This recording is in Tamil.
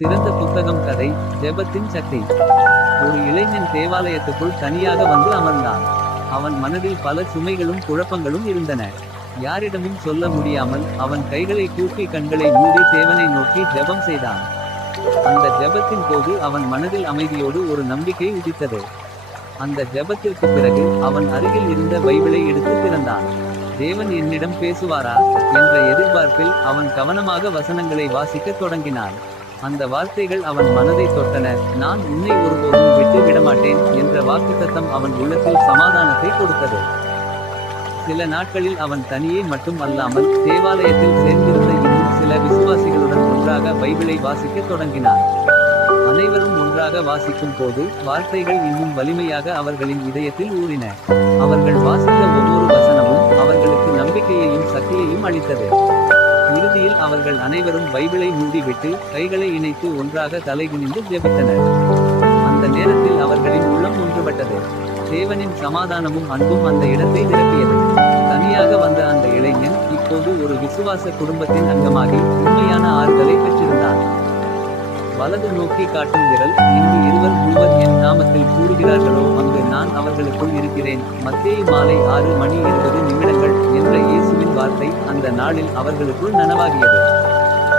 திறந்த புத்தகம் கதை. ஜெபத்தின் சக்தி. ஒரு இளைஞன் தேவாலயத்துக்குள் தனியாக வந்து அமர்ந்தான். அவன் மனதில் பல சுமைகளும் குழப்பங்களும் இருந்தன. யாரிடமும் சொல்ல முடியாமல் அவன் கைகளை கூப்பி கண்களை மூடி தேவனை நோக்கி ஜெபம் செய்தான். அந்த ஜெபத்தின் போது அவன் மனதில் அமைதியோடு ஒரு நம்பிக்கை உதித்தது. அந்த ஜெபத்திற்கு பிறகு அவன் அருகில் இருந்த பைபிளை எடுத்து திறந்தான். தேவன் என்னிடம் பேசுவாரா என்ற எதிர்பார்ப்பில் அவன் கவனமாக வசனங்களை வாசிக்கத் தொடங்கினான். அந்த வார்த்தைகள் அவன் மனதை தொட்டன. நான் உன்னை ஒருபோதும் விட்டு விடமாட்டேன் என்ற வாக்குத்தத்தம் அவன் உள்ளத்தில் சமாதானத்தை கொடுத்தது. சில நாட்களில் அவன் தனியே மட்டும் அல்லாமல் தேவாலயத்தில் சேர்ந்திருந்த இன்னும் சில விசுவாசிகளுடன் ஒன்றாக பைபிளை வாசிக்கத் தொடங்கினான். அனைவரும் ஒன்றாக வாசிக்கும் போது வார்த்தைகள் இன்னும் வலிமையாக அவர்களின் இதயத்தில் ஊறின. அவர்கள் வாசித்த ஒவ்வொரு வசனமும் அவர்களுக்கு நம்பிக்கையையும் சக்தியையும் அளித்தது. இறுதியில் அவர்கள் அனைவரும் பைபிளை மூடிவிட்டு கைகளை இணைத்து ஒன்றாக தலைகுனிந்து ஜெபித்தனர். அந்த நேரத்தில் அவர்களின் உள்ளம் ஒன்றுபட்டது. தேவனின் சமாதானமும் அன்பும் அந்த இடத்தை நிரப்பியது. தனியாக வந்த அந்த இளைஞன் இப்போது ஒரு விசுவாச குடும்பத்தின் அங்கமாகி உண்மையான ஆறுதலை பெற்றிருந்தான். வலது நோக்கி காட்டும் விரல், இங்கு இருவர் மூவர் என் நாமத்தில் கூறுகிறார்களோ அங்கு நான் அவர்களுக்குள் இருக்கிறேன். மத்தேயு மாலை 6:20 என்ற இயேசுவின் வார்த்தை அந்த நாளில் அவர்களுக்குள் நனவாகியது.